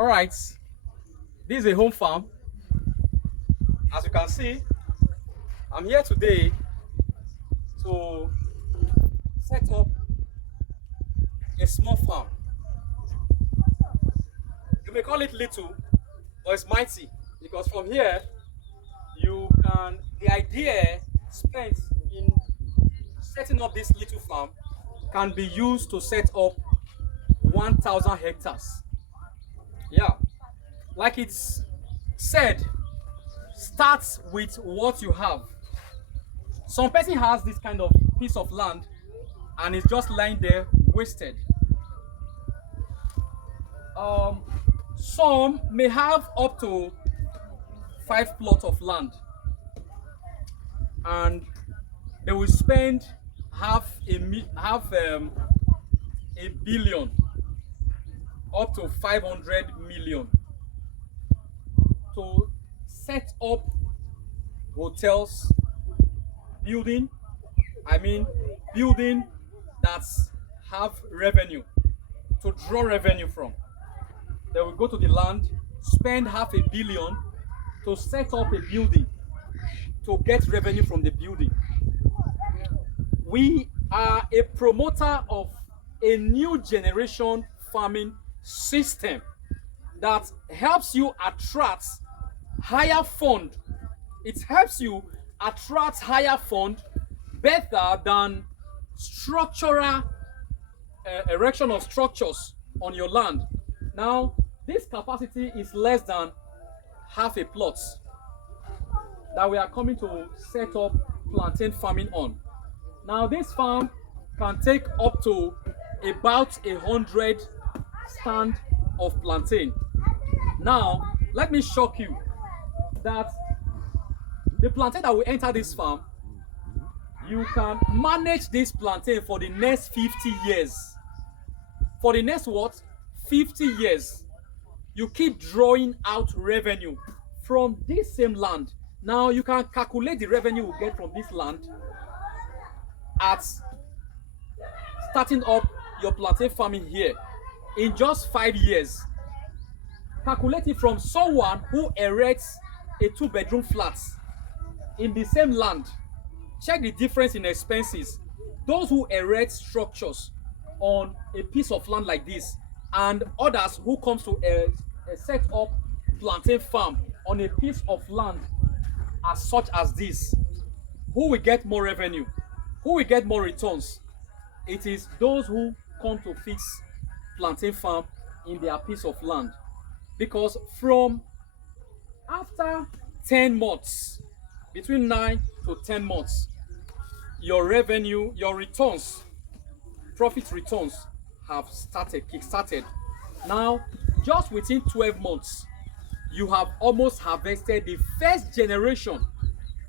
All right, this is a home farm. As you can see, I'm here today to set up a small farm. You may call it little, but it's mighty because from here the idea spent in setting up this little farm can be used to set up 1,000 hectares. Yeah, like it's said, start with what you have. Some person has this kind of piece of land and it's just lying there wasted. Um, some may have up to 5 plots of land and they will spend a billion up to 500 million to set up hotels, building building that have revenue, to draw revenue from. They will go to the land, spend half a billion to set up a building to get revenue from the building. We are a promoter of a new generation farming system that helps you attract higher fund. It helps you attract higher fund better than structural erection of structures on your land. Now, this capacity is less than half a plot that we are coming to set up plantain farming on. Now, this farm can take up to about 100 stand of plantain. Now, let me shock you that the plantain that will enter this farm, you can manage this plantain for the next 50 years. For the next what? 50 years. You keep drawing out revenue from this same land. Now you can calculate the revenue you get from this land at starting up your plantain farming here in just 5 years. Calculate it from someone who erects a 2-bedroom flat in the same land. Check the difference in expenses. Those who erect structures on a piece of land like this and others who comes to set up plantain farm on a piece of land as such as this, who will get more revenue? Who will get more returns? It is those who come to fix plantain farm in their piece of land. Because from after 10 months, between 9 to 10 months, your revenue, your returns, profit returns have kick-started. Now, just within 12 months, you have almost harvested the first generation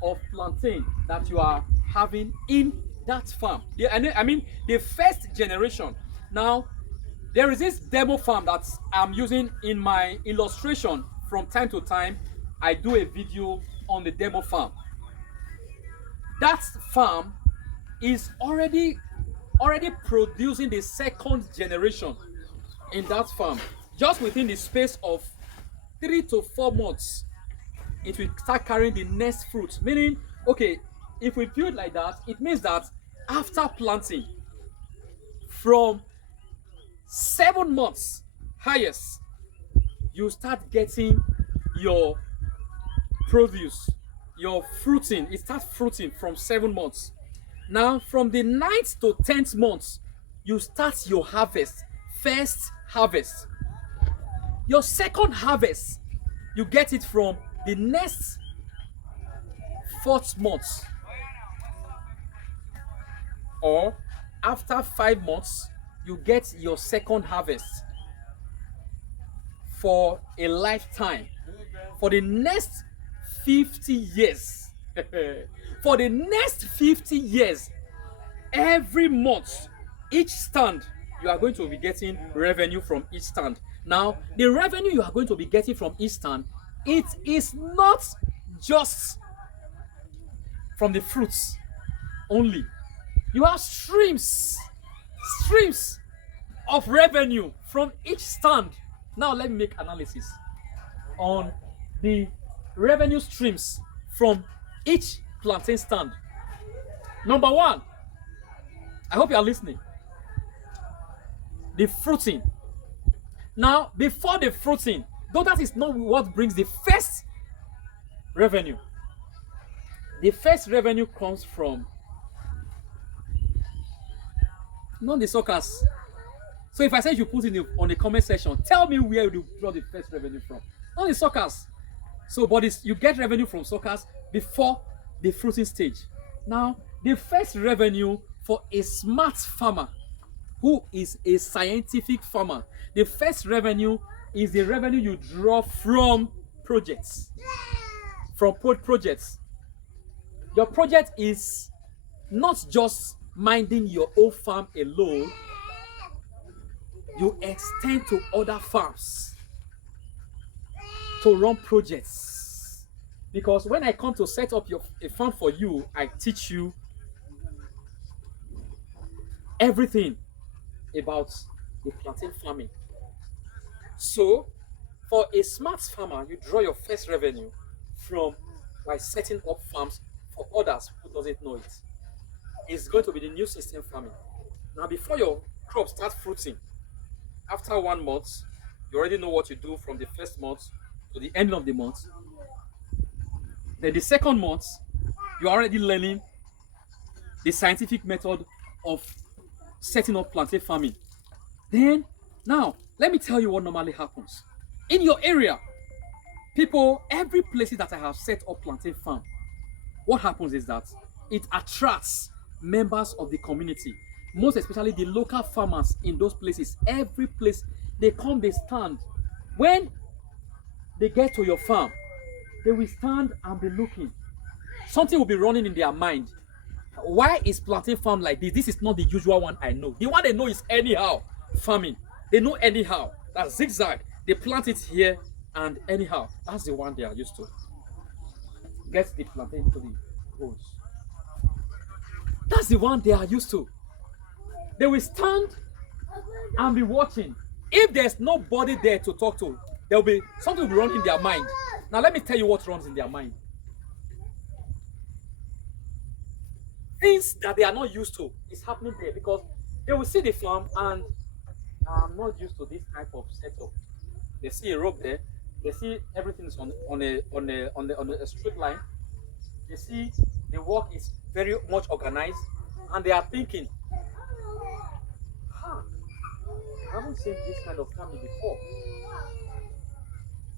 of plantain that you are having in that farm. I mean, the first generation. Now, there is this demo farm that I'm using in my illustration. From time to time, I do a video on the demo farm. That farm is already producing the second generation in that farm. Just within the space of 3 to 4 months, it will start carrying the next fruit. Meaning, okay, if we build like that, it means that after planting, from 7 months highest, you start getting your produce, your fruiting. It starts fruiting from 7 months. Now, from the 9th to 10th month, you start your harvest. First harvest. Your second harvest, you get it from the next 4th month. Or after 5 months, you get your second harvest for a lifetime. For the next 50 years. For the next 50 years, every month, each stand, you are going to be getting revenue from each stand. Now, the revenue you are going to be getting from each stand, it is not just from the fruits only. You have streams of revenue from each stand. Now let me make analysis on the revenue streams from each plantain stand. Number one, I hope you are listening. The fruiting. Now, before the fruiting, though that is not what brings the first revenue. The first revenue comes from not the suckers. So if I say you put in on the comment section, tell me where you draw the first revenue from. Not the suckers. So, but you get revenue from suckers before the fruiting stage. Now, the first revenue for a smart farmer who is a scientific farmer, the first revenue is the revenue you draw from projects. From projects. Your project is not just minding your own farm alone, you extend to other farms to run projects. Because when I come to set up a farm for you, I teach you everything about the plantain farming. So, for a smart farmer, you draw your first revenue from by setting up farms for others who doesn't know it. It's going to be the new system farming. Now, before your crops start fruiting, after 1 month, you already know what you do from the first month to the end of the month. Then the second month, you're already learning the scientific method of setting up plantain farming. Then, now, let me tell you what normally happens. In your area, people, every place that I have set up plantain farm, what happens is that it attracts members of the community, most especially the local farmers in those places. Every place, they come, they stand. When they get to your farm, they will stand and be looking. Something will be running in their mind. Why is plantain farm like this? This is not the usual one I know. The one they know is anyhow farming. They know anyhow. That's zigzag. They plant it here and anyhow. That's the one they are used to. Get the plantain to the holes. That's the one they are used to. They will stand and be watching. If there's nobody there to talk to, there will be something will run in their mind. Now let me tell you what runs in their mind. Things that they are not used to is happening there because they will see the farm and I'm not used to this type of setup. They see a rope there. They see everything is on a straight line. They see the work is very much organized, and they are thinking, I haven't seen this kind of family before.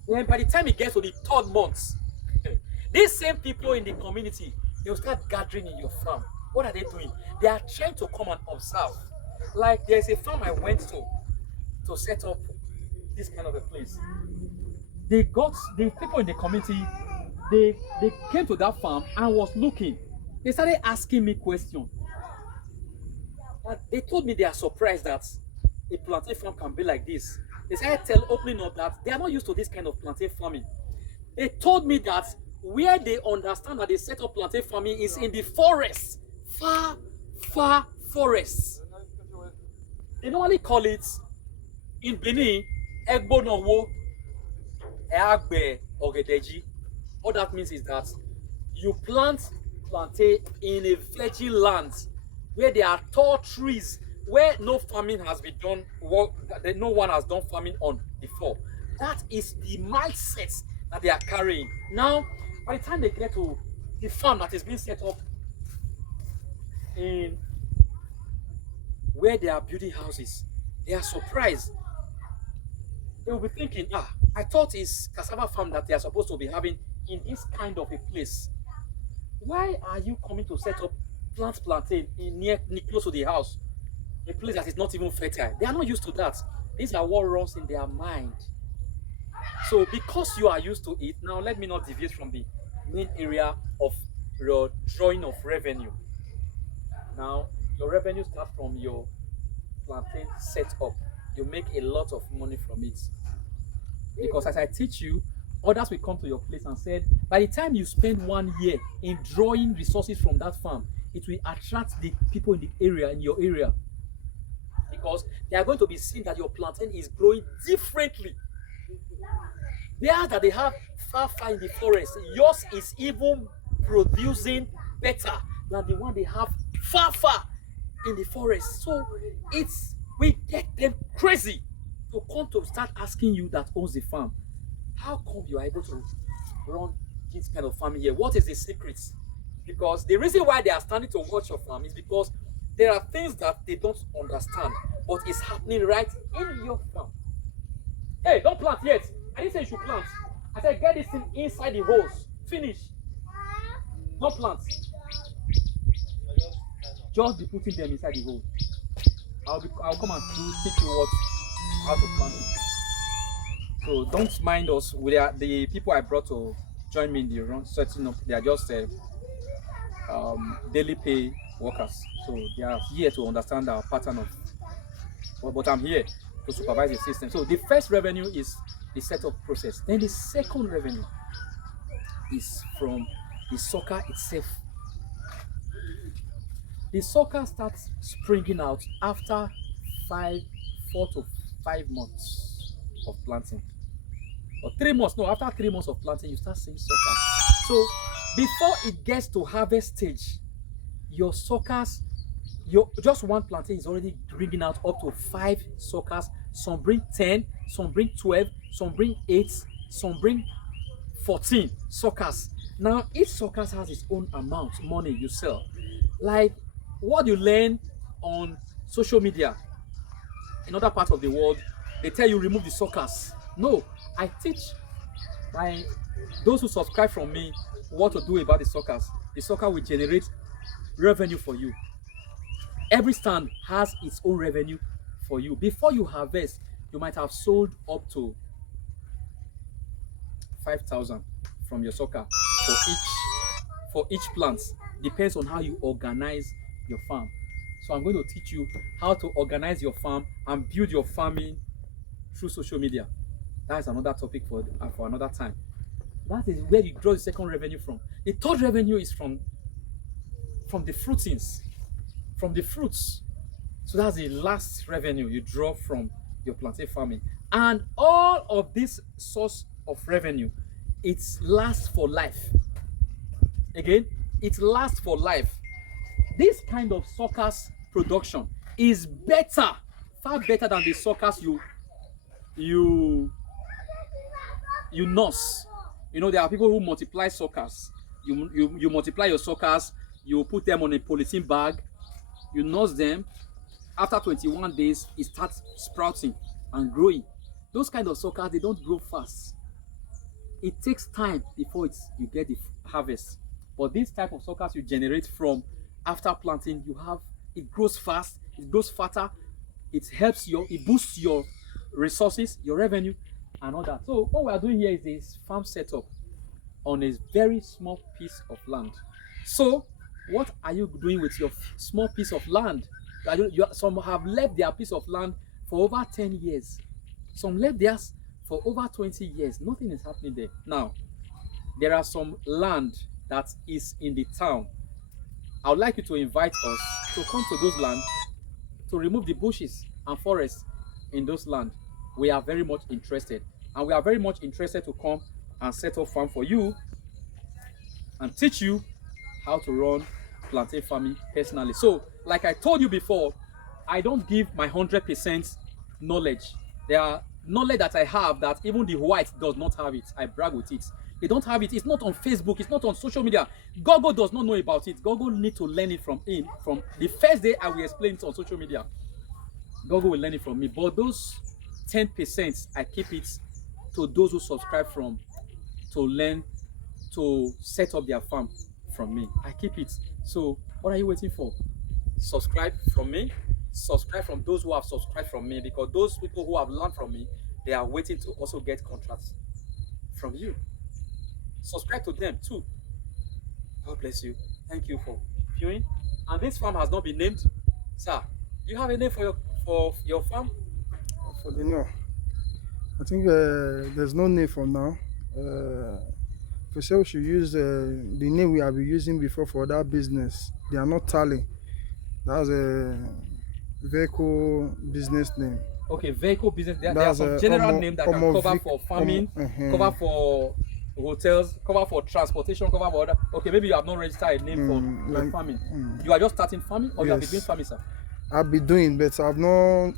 Then by the time it gets to the 3rd month, these same people in the community, they will start gathering in your farm. What are they doing? They are trying to come and observe. Like there's a farm I went to set up this kind of a place. They got the people in the community, they came to that farm and was looking. They started asking me questions. And they told me they are surprised that a plantain farm can be like this. They started opening up that they are not used to this kind of plantain farming. They told me that where they understand that they set up plantain farming is in the forest, far forests. They normally call it in Benin, Egbonowo, Eagbe, Ogedeji. What that means is that you plant plantain in a virgin land where there are tall trees, where no farming has been done, no one has done farming on before. That is the mindset that they are carrying. Now, by the time they get to the farm that is being set up in where they are building houses, they are surprised. They will be thinking, I thought it's cassava farm that they are supposed to be having in this kind of a place. Why are you coming to set up plantain near close to the house? A place that is not even fertile. They are not used to that. These are what runs in their mind. So because you are used to it, now let me not deviate from the main area of your drawing of revenue. Now, your revenue starts from your plantain setup. You make a lot of money from it. Because as I teach you, others will come to your place and said, by the time you spend 1 year in drawing resources from that farm, it will attract the people in the area, in your area. Because they are going to be seeing that your plantain is growing differently There that they have far in the forest, yours is even producing better than the one they have far in the forest. So it's we get them crazy to come to start asking you that owns the farm, how come you are able to run this kind of farming here? What is the secret? Because the reason why they are standing to watch your farm is because there are things that they don't understand, but it's happening right in your farm. Hey, don't plant yet. I didn't say you should plant. I said get this thing inside the holes. Finish. Don't plant. Just be putting them inside the hole. I'll come and teach you how to plant it. So don't mind us. We are the people I brought to join me in the run setting up. They are just daily pay workers. So they are here to understand our pattern of. But I'm here to supervise the system. So the first revenue is the setup process. Then the second revenue is from the sucker itself. The sucker starts springing out after 4 to 5 months of planting. Or 3 months, no, after 3 months of planting, you start seeing suckers. So before it gets to harvest stage, your suckers, just one planting is already bringing out up to 5 suckers. Some bring 10, some bring 12, some bring 8, some bring 14 suckers. Now each suckers has its own amount money you sell. Like what you learn on social media in other parts of the world, they tell you remove the suckers. No, I teach those who subscribe from me what to do about the suckers. The sucker will generate revenue for you. Every stand has its own revenue for you. Before you harvest, you might have sold up to 5,000 from your sucker for each plant. Depends on how you organize your farm. So I'm going to teach you how to organize your farm and build your farming through social media. That is another topic for another time. That is where you draw the second revenue from. The third revenue is from the fruitings, from the fruits. So that's the last revenue you draw from your plantain farming. And all of this source of revenue, it lasts for life. Again, it lasts for life. This kind of suckers production is better, far better than the suckers you nurse. You know, there are people who multiply suckers. You multiply your suckers, you put them on a polythene bag, you nurse them. After 21 days, it starts sprouting and growing. Those kind of suckers, they don't grow fast. It takes time before you get the harvest. But this type of suckers you generate from after planting, it grows fast, it grows fatter, it boosts your resources, your revenue, and all that. So what we are doing here is this farm setup on a very small piece of land. So what are you doing with your small piece of land? Some have left their piece of land for over 10 years. Some left theirs for over 20 years. Nothing is happening there. Now, there are some land that is in the town. I would like you to invite us to come to those lands to remove the bushes and forests in those lands. We are very much interested. And we are very much interested to come and set up farm for you and teach you how to run plantain farming personally. So, like I told you before, I don't give my 100% knowledge. There are knowledge that I have that even the white does not have it. I brag with it. They don't have it. It's not on Facebook. It's not on social media. Google does not know about it. Google need to learn it from the first day I will explain it on social media. Google will learn it from me. But those 10%, I keep it to those who subscribe to learn to set up their farm from me. I keep it. So what are you waiting for? Subscribe from me. Subscribe from those who have subscribed from me, because those people who have learned from me, they are waiting to also get contracts from you. Subscribe to them too. God bless you. Thank you for viewing. And this farm has not been named. Sir, do you have a name for your farm? For the no, I think there's no name for now. For sure, we should use the name we have been using before for that business. They are not tally. That's a vehicle business name. Okay, vehicle business. There are That's some general almost names that can cover for farming, cover for hotels, cover for transportation, cover for other. Okay, maybe you have not registered a name for like farming. You are just starting farming, or you have been doing yes, farming, sir? I'll be doing, but I've not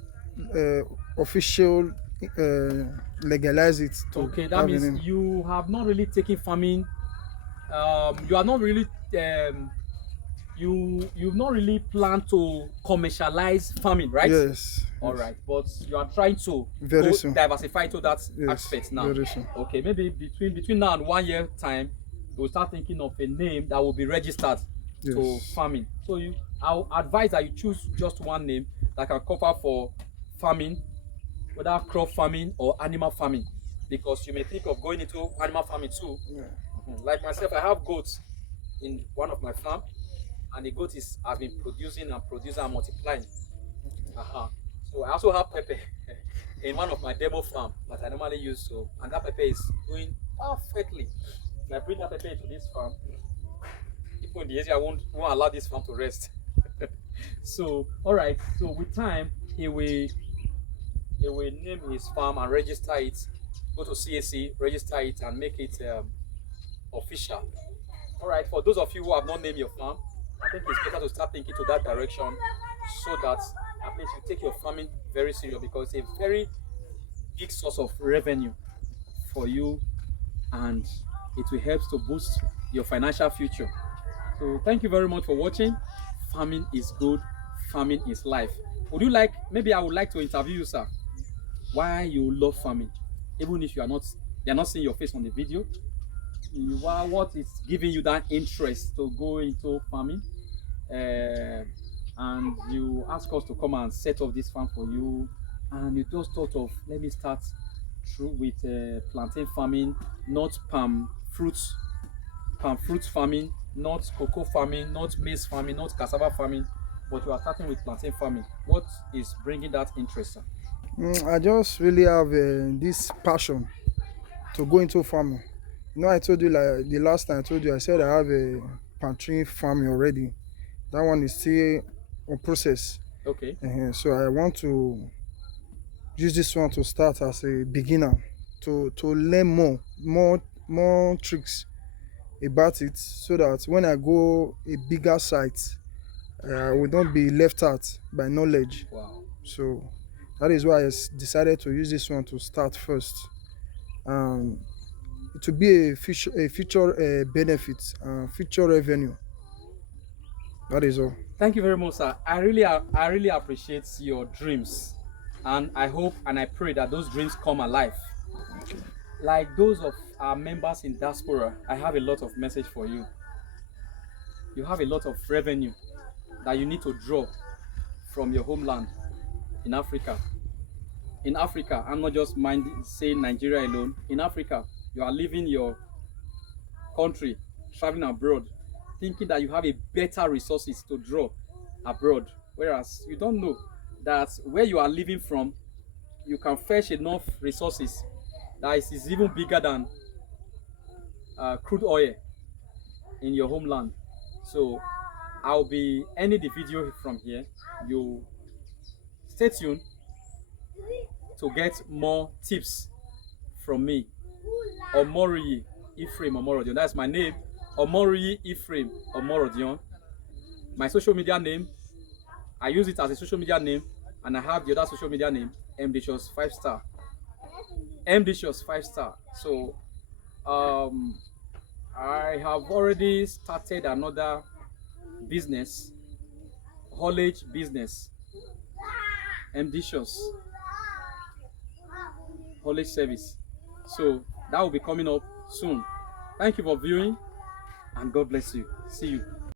uh, official uh, legalize it to Okay, that have a means name. you have not really taken farming. You are not really you've not really planned to commercialize farming, right? Yes, All yes, right, but you are trying to very go soon. diversify to that Yes, aspect now. very soon. Okay, maybe between now and 1 year time, we'll start thinking of a name that will be registered to Yes, farming. So I'll advise that you choose just one name that can cover for farming, whether crop farming or animal farming, because you may think of going into animal farming too. yeah. Like myself, I have goats in one of my farm, and the goat has been producing and producing and multiplying. So I also have pepper in one of my demo farm that I normally use. So, and that pepper is doing perfectly. If I bring that pepper into this farm, people in the area won't allow this farm to rest. So, all right. So with time, he will name his farm and register it. Go to CAC, register it, and make it official. All right. For those of you who have not named your farm, I think it's better to start thinking to that direction, so that at least you take your farming very serious, because it's a very big source of revenue for you, and it will help to boost your financial future. So thank you very much for watching. Farming is good. Farming is life. Would you like, maybe I would like to interview you, sir, why you love farming, even if they are not seeing your face on the video. What is giving you that interest to go into farming? And you ask us to come and set up this farm for you, and you just thought of, let me start through with plantain farming, not palm fruit farming, not cocoa farming, not maize farming, not cassava farming, but you are starting with plantain farming. What is bringing that interest, sir? I just really have this passion to go into farming. You know, I told you like the last time I told you, I said I have a plantain farming already. That one is still on process. Okay. So I want to use this one to start as a beginner to learn more tricks about it, so that when I go a bigger site, I will not be left out by knowledge. Wow. So that is why I decided to use this one to start first. Um, to be a future benefit, future revenue. That is all. Thank you very much, sir. I really appreciate your dreams, and I hope and I pray that those dreams come alive. Like those of our members in diaspora, I have a lot of message for you. You have a lot of revenue that you need to draw from your homeland in Africa. In Africa, I'm not just saying Nigeria alone. In Africa, you are leaving your country, traveling abroad, thinking that you have a better resources to draw abroad, whereas you don't know that where you are living from, you can fetch enough resources that is even bigger than crude oil in your homeland. So I'll be ending the video from here. You stay tuned to get more tips from me, Omoriyi Ephraim Omorodion. That's my name, Omoriyi Ephraim Omorodion. My social media name, I use it as a social media name, and I have the other social media name, MDShos 5 star. MDShos 5 star. So um, I have already started another business, haulage business, MDShos haulage service. So that will be coming up soon. Thank you for viewing, and God bless you. See you.